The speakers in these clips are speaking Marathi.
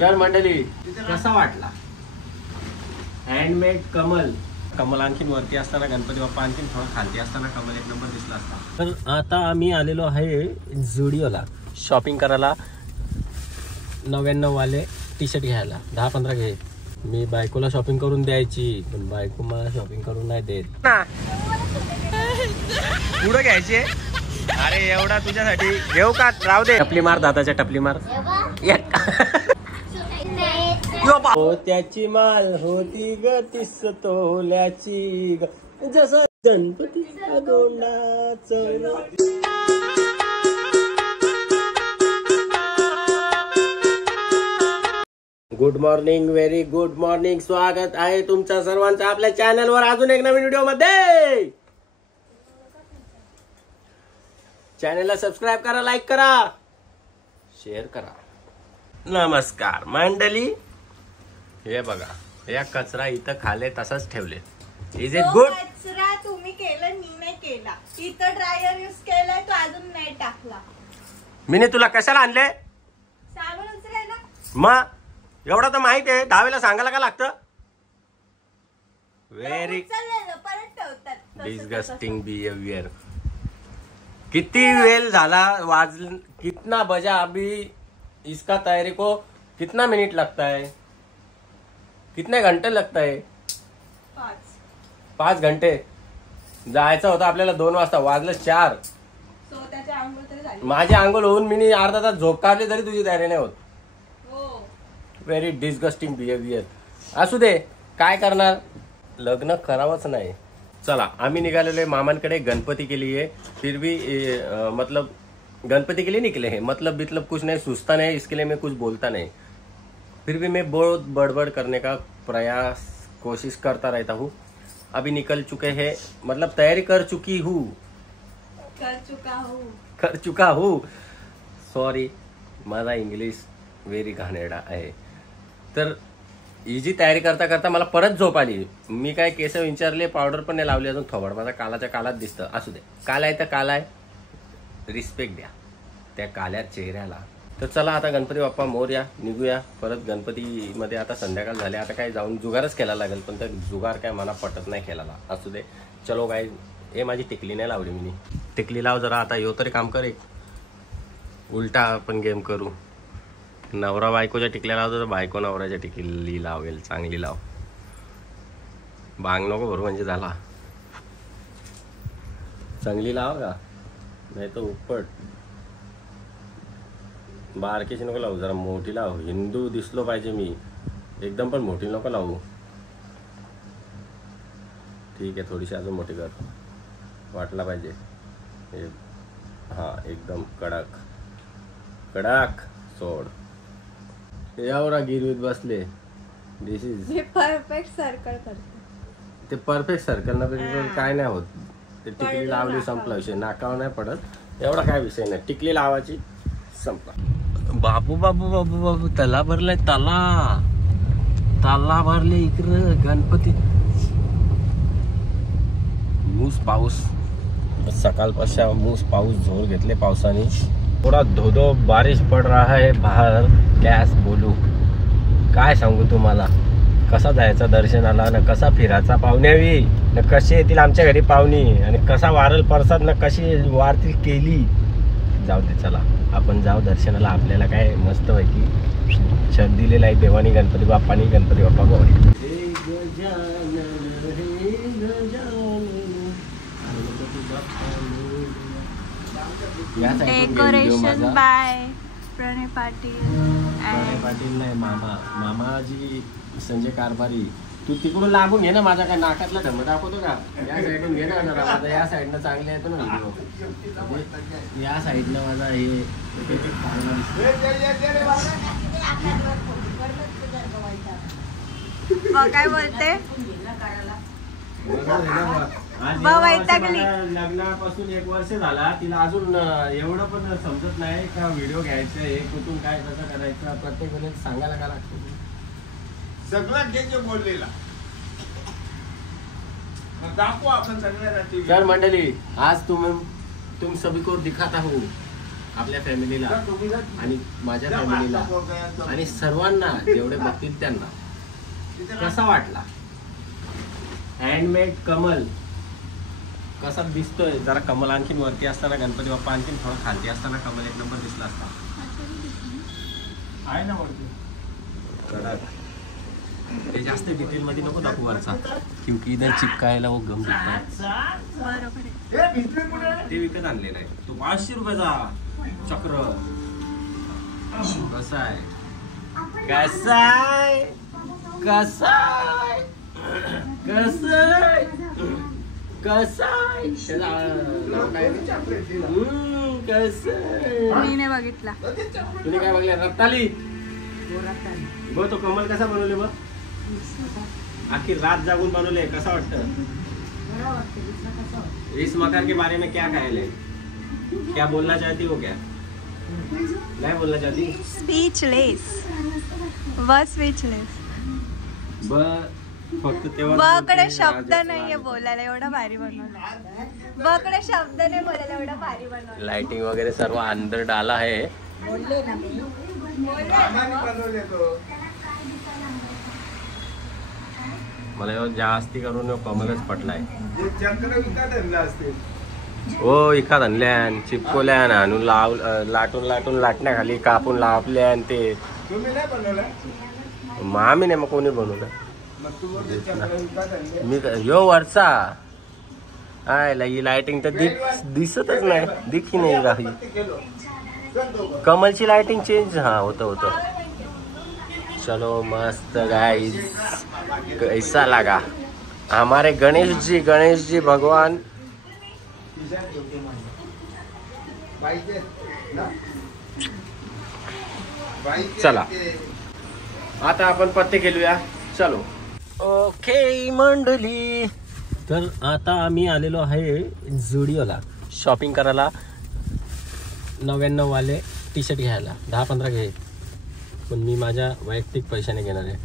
तर मंडळी कसा वाटला हँडमेड कमल कमल आणखीन वरती असताना गणपती बाप्पा आणखीन थोडं खालती असताना कमल एक नंबर दिसला असता. तर आता आम्ही आलेलो आहे झुडिओला शॉपिंग करायला. 99 वाले टी शर्ट घ्यायला 10-15 घे. मी बायकोला शॉपिंग करून द्यायची पण बायको मला शॉपिंग करून नाही देत ना. पुढं घ्यायचे. अरे एवढा तुझ्यासाठी घेऊ का? राहू दे. टपली मार दादाच्या टपली मार. त्याची माल होती ग 30 तोल्याची जसं गणपतीचा गोंडा चौरा. Good morning, very good morning. स्वागत आहे तुमच्या सर्वांचं आपल्या चॅनलवर अजून एक नवीन व्हिडिओ मध्ये. चॅनलला सबस्क्राईब करा, लाईक करा, शेअर करा. नमस्कार मंडळी. हे बघा या कचरा इथं खाले तसाच ठेवले. Is it good? कचरा तुम्ही केलं, मी नाही केला. इथं ड्रायर यूज केलाय तो अजून नाही टाकला. मीने तुला कशाला आणले? साबण उचलायला. मग एवढं तर माहित आहे. 10 वेळा सांगायला का लागतं? व्हेरी परत ठेवतात. Disgusting behaviour. किती वेळ झाला वाज कितना बजा अभी इसका तैयारी को कितना मिनट लगता है? कितने घंटे लगता है? 5 घंटे. जायचं होतं आपल्याला 2 वाजता. वाजलं 4. माझी आंघोळ होऊन मी अर्धा तास झोप काढली तरी तुझी तयारी नाही होत. Very disgusting behaviour. असू दे, काय करणार, लग्न करावंच नाही. चला आम्ही निघालेले मामांकडे गणपती के लिए. फिर भी मतलब गणपती के लिए निकले हैं. मतलब कुछ नहीं, सुस्ता नहीं, इसके लिए मैं कुछ बोलता नहीं. फिर भी मैं बहुत बड़बड़ करने का प्रयास कोशिश करता रहता हूँ. अभी निकल चुके हैं, मतलब तैयारी कर चुका हूँ. सॉरी, माझा इंग्लिश व्हेरी घाणेरडा आहे. तर इजी तयारी करता करता मला परत झोप आली. मी काय केस विंचारले, पावडर पण नाही लावली अजून. थोबड माझा कालाच्या कालात दिसतं. असू दे, काल आहे तर काल आहे. रिस्पेक्ट द्या त्या काल्या चेहऱ्याला. तर चला आता गणपती बाप्पा मोरया. निघूया परत गणपतीमध्ये. आता संध्याकाळ झाले. आता काय जाऊन जुगारच केला लागेल. पण त्या जुगार काय मला पटत नाही केला. असू दे, चलो काय. हे माझी टिकली नाही लावली मी. टिकली लाव जरा. आता येऊ तरी काम कर. एक उलटा आपण गेम करू. नवरा बायकोच्या टिकल्या लावतो तर बायको नवऱ्याच्या टिकली लावेल. चांगली लाव. बांग नको भरू म्हणजे झाला. चांगली लाव का, नाही तर उपट. बारकीची नको लावू, जरा मोठी लाव. हिंदू दिसलो पाहिजे मी एकदम, पण मोठी नको लावू. ठीक आहे, थोडीशी अजून मोठी कर. वाटला पाहिजे. हा एकदम कडक कडक. सोड. एवढा गिरवीत बसले. दिस इज परफेक्ट सर्कल करते. ते परफेक्ट सर्कल ना काय नाही होत. ते टिकली लावली, संपला विषय. नाकावर नाही पडत. एवढा काय विषय नाही. टिकली लावायची, संपला. बाबू बाबू बाबू बाबू तला भरलाय. तला भरले इकडं गणपती. मूस पाऊस सकाळपासून मूस पाऊस जोर घेतले पावसाने. थोडा धो बारिश पड रहा है बाहेर. गॅस बोलू काय सांगू तुम्हाला. कसा जायचा दर्शनाला ना, कसा फिरायचा पाहुण्यावी ना, कशी येतील आमच्या घरी पाहुणी, आणि कसा वारल परसाद ना, कशी वारतील केली. जाऊ दे, चला आपण जाऊ दर्शनाला. आपल्याला काय मस्त पैकी छत दिलेला आहे देवानी, गणपती बाप्पानी. गणपती बाप्पा गौरी. डेकोरेशन बाय प्रणय पाटील. प्रणय पाटील नाही, मामाजी संजय कारभारी. तू तिकडून लागून घे ना. माझ्या काय नाकातला धम दाखवतो का? या साईडून घे ना जरा. माझा या साईडनं चांगले येतो ना व्हिडिओ. या साईडनं माझा हे काय बोलते. लग्नापासून 1 वर्ष झाला. तिला अजून एवढं पण समजत नाही का व्हिडिओ घ्यायचं हे कुठून काय कसं करायचं. प्रत्येक वेळेस सांगायला का लागतं. सगळं घे बोललेला दाखवू आपण सगळ्या. तर मंडळी आज तुम सभी को दिखाता हूँ आपल्या फॅमिलीला आणि माझ्या फॅमिलीला आणि सर्वांना जेवढे बघतील त्यांना कसा वाटला हँडमेड कमल कसा दिसतोय. जरा कमल आणखीन वरती असताना गणपती बाप्पा आणखीन थोडं खालती असताना कमल एक नंबर दिसला असता. आहे ना वरती ते जास्त डिटेल मध्ये नको दाखवू वरचा क्योंकि इधर चिपकायला वो गम दिसत आहे. ते विकत आणलेलं आहे. तो 500 रुपयाचा चक्र कसा आहे कसा आहे कसा आहे कसा आहे कसा आहे त्याला नाव काय कसं मी नाही बघितला. तुम्ही काय बघल्या रत्ताली बघ तो कमल कसा बनवले बघ आखिर रात जागून बनवले कसा वाटतं. इस मकान के बारे में क्या ख्याल है क्या बोलना चाहती हो क्या नहीं बोलना चाहती स्पीचलेस फक्त तेव्हा बकडे शब्द नाहीये बोलायला एवढा भारी बनवलं. बकडे शब्द नाही बोलायला एवढा भारी बनवलं. लाइटिंग वगैरह सर्व अंदर डाला है. बोलले ना मी मला जास्ती करून कमलच पटलाय. चक्र विकत आणलं असते हो एखाद आणल्यान चिपकोल्यान आणून लाटून लाटण्याखाली कापून लावल्यान ते तुम्ही नाही बनवलं मग आम्ही नाही मग कोणी बनवलं मग तू बोलते चक्र विकत आणले मी यो वरचा आय ही लाइटिंग तर दिसतच नाही दिखी नाही काही. कमलची लाइटिंग चेंज हा होतं. चलो मस्त गाइस कैसा लगा हमारे गणेश जी भगवान. चला आता आपण पत्ते खेळूया. चलो ओके मंडळी तर आता आम्ही आलेलो आहे झुडिओला शॉपिंग करायला. 99 वाले टी शर्ट घ्यायला 10-15 घे पण मी माझ्या वैयक्तिक पैशाने घेणार आहे.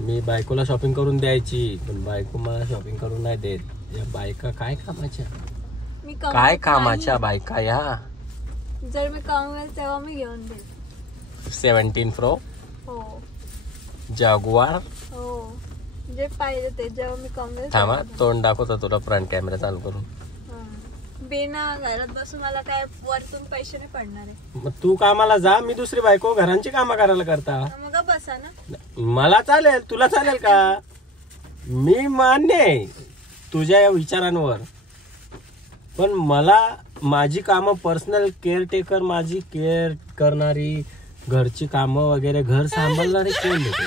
मी बायकोला शॉपिंग करून द्यायची पण बायको मला शॉपिंग करून नाही देत. या बायका काय कामाच्या बायका या. जर मी कमवेल तेव्हा मी घेऊन देईल. 17 Pro हो जागुआर हो जे पाहिजे ते जेव्हा मी कमवेल थांबा तोंड दाखवतो तुला फ्रंट कॅमेरा चालू करून. बिना घरात बसून मला काय वरतून पैसे नाही पडणार आहे. मग तू कामाला जा मी दुसरी बायको घरांची कामं करायला करता. मग बसा ना. मला चालेल तुला चालेल का मी मान्य आहे तुझ्या या विचारांवर पण मला माझी कामं पर्सनल केअरटेकर माझी केअर करणारी घरची कामं वगैरे घर सांभाळणारी कोण देते.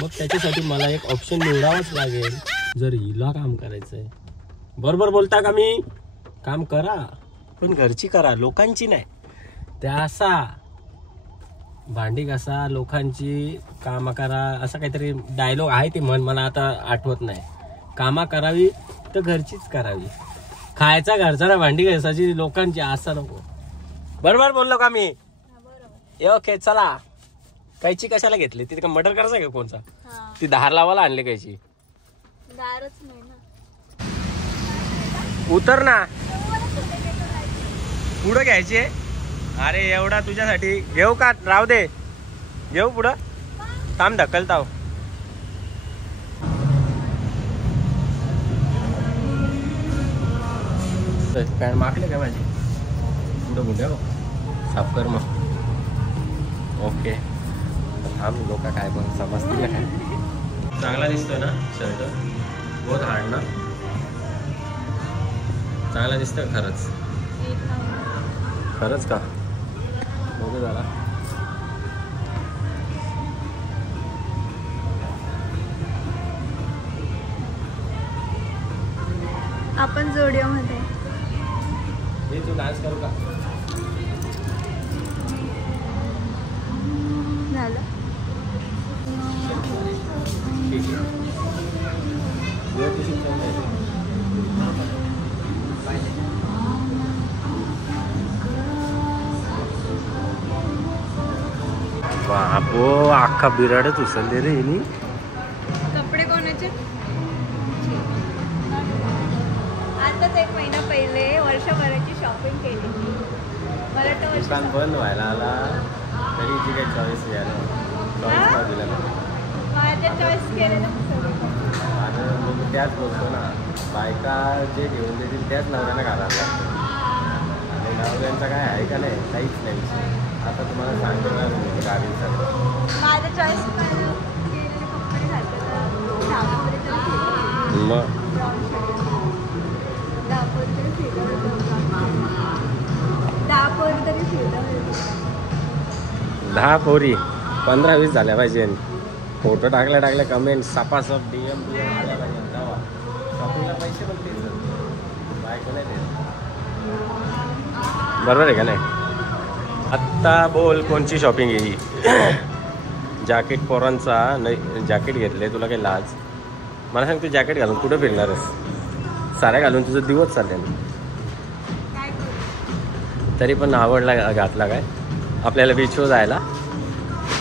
मग त्याच्यासाठी मला एक ऑप्शन निवडावाच लागेल. जर हिला काम करायचंय बरोबर बोलता का मी काम करा पण घरची करा लोकांची नाही. त्या असा भांडी घासा लोकांची कामं करा असा काहीतरी डायलॉग आहे ते म्हण मला आता आठवत नाही. कामं करावी तर घरचीच करावी. खायचा घरचा ना भांडी घासायची लोकांची असं नको. बरोबर बोललो का मी ओके चला. कैची कशाला घेतली तिथे का मर्डर करायचा का कोणचा ती धार लावायला आणले कैची दारच नाही ना. उतर ना पुढं घ्यायचे. अरे एवढा तुझ्यासाठी घेऊ का राहू दे घेऊ पुढं थांब ढकलताव. पॅन्ट मागले का माझी पुढं बुड्या साफ कर मग ओके. थांब लोक काय पण समजतील ना काय. चांगला दिसतोय ना शर्ट बहुत हार्ड ना चांगला दिसतोय खरंच खरंच का बघू जरा. आपण जोडिओ मध्ये तू डान्स करू का झालं. ठीक आहे बापो अख्खा बिराडच उचलले रे हिनी. कपडे कोणाचे आताच 1 महिना पहिले वर्षभराची शॉपिंग केली. मला तर दुकान बंद व्हायला आला तरी ती काही चॉईस घ्यायला चॉईस नाही दिला ना. माझं चॉईस केलेलं माझं मग त्याच बोलतो ना, बायका जे घेऊन देतील त्याच नवऱ्याला घालायला आणि नवऱ्यांचं काय आहे का नाही, काहीच नाही. आता तुम्हाला सांगणार मी गाडीचं माझं चॉईस केलेले कपडे घालते तर दहापोरी तरी मग ब्राऊन शर्ट दहापोरी तरी फिरलं 10 पोरी 15-20 झाल्या पाहिजे. फोटो टाकले कमेंट सपासप DM आल्या पाहिजे. तेव्हा शॉपिंगला पैसे पण तेच बायको नाही देत. बरोबर आहे का नाही. आत्ता बोल कोणची शॉपिंग आहे ही. जॅकेट पोरांचा नाही, जॅकेट घेतले तुला काही लाज. मला सांग तू जॅकेट घालून कुठं फिरणार आहेस. साऱ्या घालून तुझं दिवस चालले तरी पण आवडला घातला काय आपल्याला बीचवर जायला.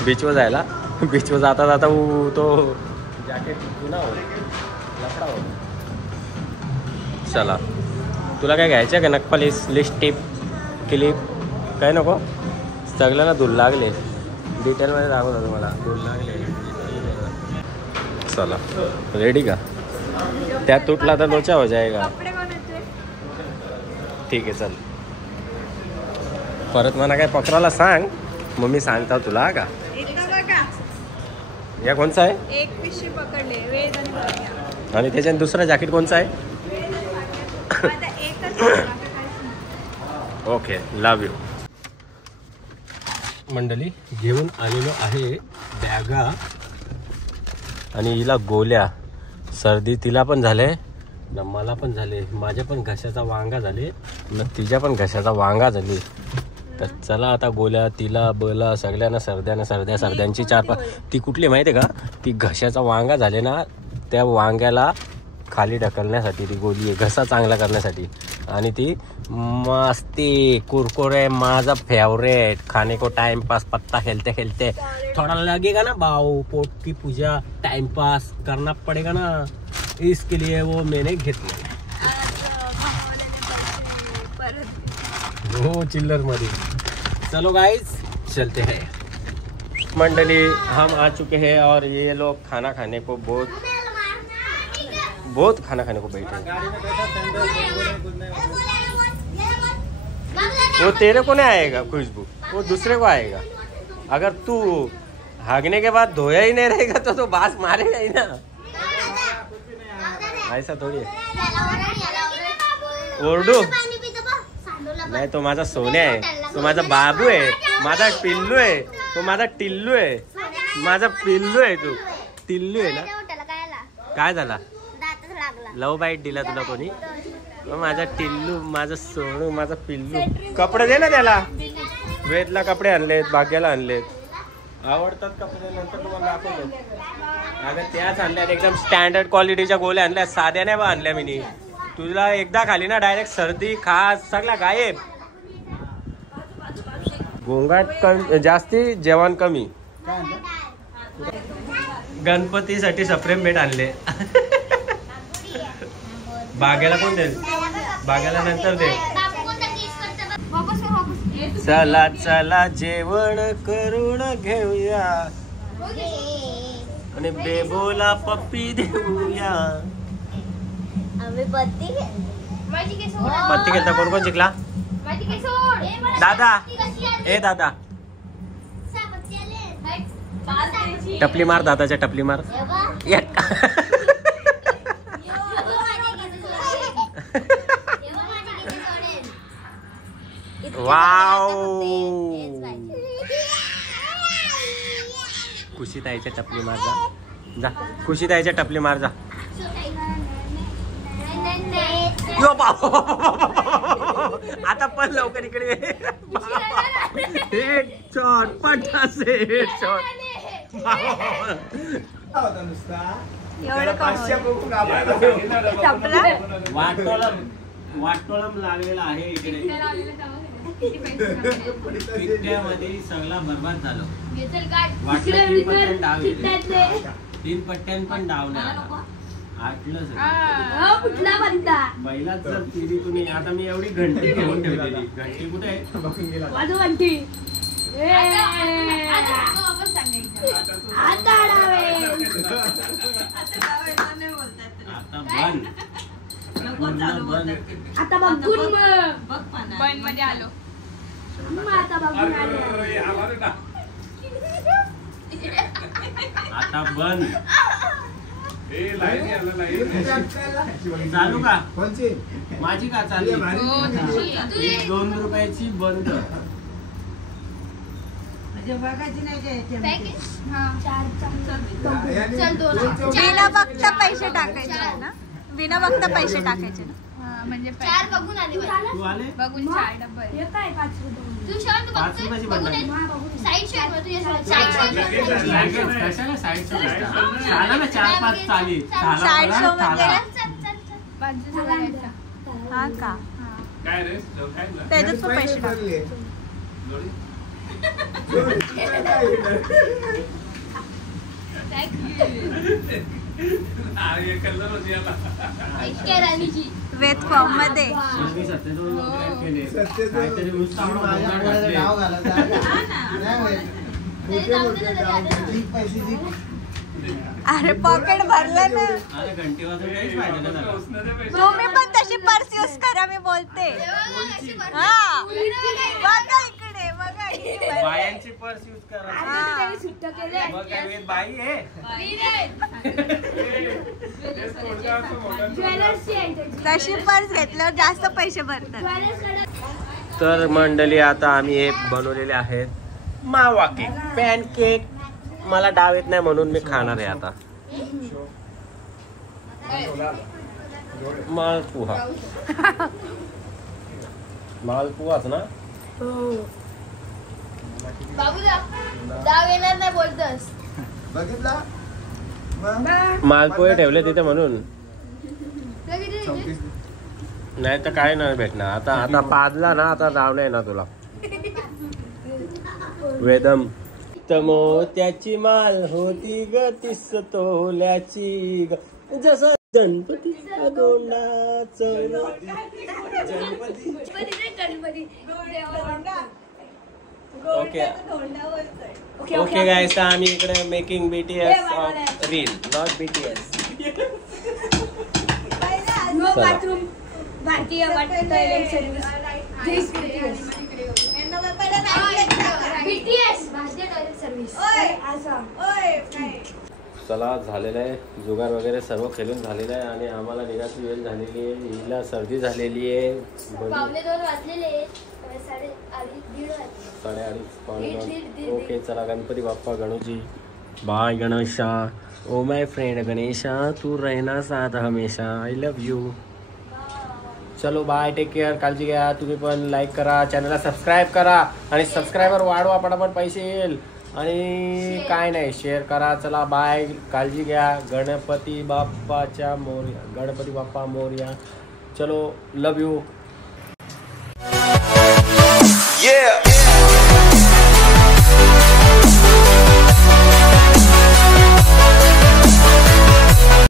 बीचवर जाता जाता तो जॅकेट पुन्हा लफडा हो. चला तुला काय घ्यायचं का नक्पलीस लिपस्टिक क्लिप काय नको. सगळ्यांना धूल लागले. डिटेलमध्ये दाखवत होतं मला धूल लागले. चला रेडी का. त्यात तुटला तर लोचा हो जाएगा. ठीक आहे चल. परत मला काय पकडायला सांग मग मी सांगता तुला का. या कोणचा आहे. एक पिशवी पकडले वेद आणि भाग्या. आणि त्याच्यात दुसरा जॅकेट कोणचा आहे. आता एकच ओके लव यू. मंडळी घेऊन आलेलो आहे बॅगा आणि हिला गोल्या. सर्दी तिला पण झाले ना मला पण झाले. माझ्या पण घशाचा वांगा झाले ना तिच्या पण घशाचा वांगा झाले. तर चला आता गोल्या तिला बला सगळ्यांना सर्द्यांची 4-5. ती कुठली माहिती आहे का. ती घशाचा वांगा झाले ना त्या वांग्याला खाली ढकलण्यासाठी ती गोली आहे. घसा चांगला करण्यासाठी. आणि ती मस्ती कुरकुरे माझा फेवरेट. खाने को टाइम पास पत्ता खेलते थोड़ा लगेगा ना भाऊ. पोट की पूजा टाइम पास करना पड़ेगा ना. इसके लिए वो मैंने घेतले हो चिल्लर मध्ये. चलो गाइस चलते हैं. मंडली हम आ चुके हैं और ये लोग खाना खाने को बहुत खाना खाने को बैठे. वो तेरे को नहीं आएगा खुशबू, वो दूसरे को आएगा. अगर तू भागने के बाद धोया ही नहीं रहेगा तो बास मारेगा ही ना. ऐसा थोड़ी है. ओरडू नाही. तो माझा सोन्या आहे. तो माझा बाबू आहे. माझा पिल्लू आहे. तो माझा टिल्लू आहे. माझा पिल्लू आहे. तू टिल्लू आहे ना. काय झाला. लव बाईट दिला तुला कोणी. माझा टिल्लू माझा सोनू माझा पिल्लू. कपडे दे ना त्याला. वेदला कपडे आणलेत भाग्याला आणलेत. आवडतात कपडे नंतर तुम्हाला दाखवतो. अगं त्याच आणल्यात एकदम स्टँडर्ड क्वालिटीच्या गोळ्या आणल्या. साध्या नाही बा आणल्या मी. तुला एकदा खाली ना डायरेक्ट सर्दी खास सगळा गायब. गोंगाट कमी जास्ती जेवण कमी. गणपतीसाठी सप्रेम भेट आणले. बागेला कोण देईल. बागेला नंतर दे. चला चला जेवण करून घेऊया आणि बेबोला पप्पी देऊया. पत्ती घेता कोण कोण शिकला. दादा ए दादा टपली मार. दादाच्या टपली मार. वाव खुशीताईच्या टपली मार जा. खुशीताईच्या टपली मार जा. आता पण लवकर इकडे. Headshot पटासे headshot. वाटोळम लागलेला आहे इकडे. पिट्ट्यामध्ये सगळा बरबाद झालं. वाटलं 3 पट्ट्यां डाव 3 पट्ट्यां पण डाव नाही आला. आटलंच आहे. हो, कुठला बनता पहिलाच जर टीव्ही तुम्ही आता मी एवढी घंटी घेऊन ठेवलेली घंटी कुठे आहे वाजू घंटी वापस सांगायचं आता डावे आता लावायचं नाही बोलतात आता बंद नको चालू बोलतात आता बघून मग बघ पाना बन मध्ये आलो मग आता बघून आले आता बंद चालू का कोणची माझी का चालू हो, तुझी. 2 रुपयाची बंद म्हणजे बघायची नाही काय पॅकेज हा चार चल दोन बिना बघता पैसे टाकायचे ना बिना बघता पैसे टाकायचे ना हा, म्हणजे चार बघून आले बाई. तू आले बघून 4 डब्बल हे काय 5 रुपये तू शाळा तू 5 बघतोय? रुपयाची बघून बंद ये. हा, बघून साईड शॉट वर तुझ्या साईड शॉट कशाला साईड शो झाला ना 4-5 चाली साईड शो म्हणजे बाजू झाला हा का त्याच्यात पण पैसे टाक इतक्या राणीची वेद फॉर्म मध्ये काहीतरी उत्साह नाव घालायचं तरी जाऊ दे ना तरी पैसे अरे पॉकेट भरलं ना अरे घंटी वाजून काहीच फायदा नाही झाला. तुम्ही पण तशी पर्स यूज करा मी बोलते हा बघा इकडे बघा इकडे. बायांची पर्स यूज करा हा. सुट्ट केले मग काय वेद बाई आहे ज्वेलर्सची आहे त्याची तशी पर्स घेतल्यावर जास्त पैसे भरतात ज्वेलर्सकडे तर मंडळी आता आम्ही हे बनवलेले आहेत मावा केक पॅन केक मला डाव येत नाही म्हणून मी खाणार आहे आता मालपुहा मालपुहाच ना बाबूला जाव येणार नाही बोलतोस बघितला मालपोहे ठेवले तिथे म्हणून तुला किती दिले? नाही तर काय नाही भेटणार आता आता पाजला ना आता राव नाही ना तुला वेदम मोत्याची माल होती ग 30 तोल्याची ग जसं गणपतीचा गोंडा चौरा गणपती ओके गाईस आम्ही इकडे making BTS of reel not BTS no bathroom Bharatiya toilet service this BTS Bharatiya toilet service आसाम चला झालेलं आहे जुगार वगैरे सर्व खेळून झालेलं आहे आणि आम्हाला निघायची वेळ झालेली आहे हिला सर्दी झालेली आहे पावणे 2 वाजलेले 2:30 वाजले 2:30 ओके चला Ganpati Bappa Ganuji bye Ganesha oh my friend Ganesha तू रहना साथ हमेशा आय लव्ह यू चलो बाय टेक केअर काळजी घ्या तुम्ही पण लाईक करा चॅनलला सबस्क्राईब करा आणि सबस्क्रायबर वाढवा पटापट पैसे येईल आणि काय नाही शेअर करा चला बाय काळजी घ्या गणपती बाप्पा मोरया चलो लव यू